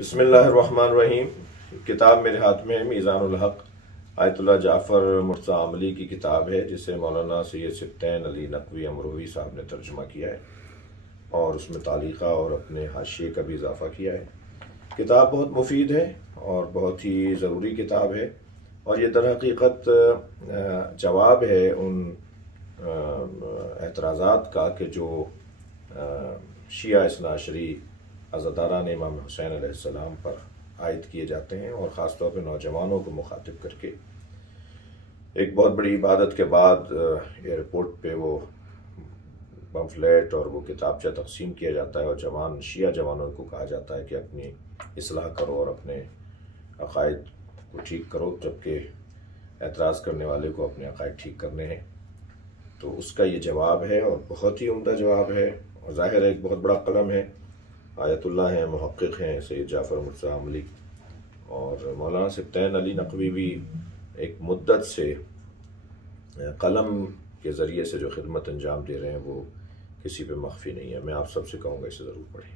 بسم اللہ الرحمن الرحیم۔ کتاب میرے ہاتھ میں میزان الحق آیت اللہ جعفر مرتضی عملی کی کتاب ہے، جسے مولانا سید سبطین علی نقوی امروہی صاحب نے ترجمہ کیا ہے اور اس میں تعلیقہ اور اپنے حاشیے کا بھی اضافہ کیا ہے۔ کتاب بہت مفید ہے اور بہت ہی ضروری کتاب ہے، اور یہ در حقیقت جواب ہے ان اعتراضات کا کہ جو شیعہ اثنا عشری عزاداران امام حسین علیہ السلام پر عائد کیے جاتے ہیں، اور خاص طور پہ نوجوانوں کو مخاطب کر کے ایک بہت بڑی عبادت کے بعد ایئرپورٹ پہ وہ پمفلیٹ اور وہ کتابچہ تقسیم کیا جاتا ہے، اور شیعہ جوانوں کو کہا جاتا ہے کہ اپنی اصلاح کرو اور اپنے عقائد کو ٹھیک کرو، جبکہ اعتراض کرنے والے کو اپنے عقائد ٹھیک کرنے ہیں۔ تو اس کا یہ جواب ہے، اور بہت ہی عمدہ جواب ہے، اور ظاہر ہے ایک بہت بڑا قلم ہے، آیت اللہ ہیں، محقق ہیں سید جعفر مرتضی عملی، اور مولانا سبطین علی نقوی بھی ایک مدت سے قلم کے ذریعے سے جو خدمت انجام دے رہے ہیں وہ کسی پہ مخفی نہیں ہے۔ میں آپ سب سے کہوں گا اسے ضرور پڑھیں۔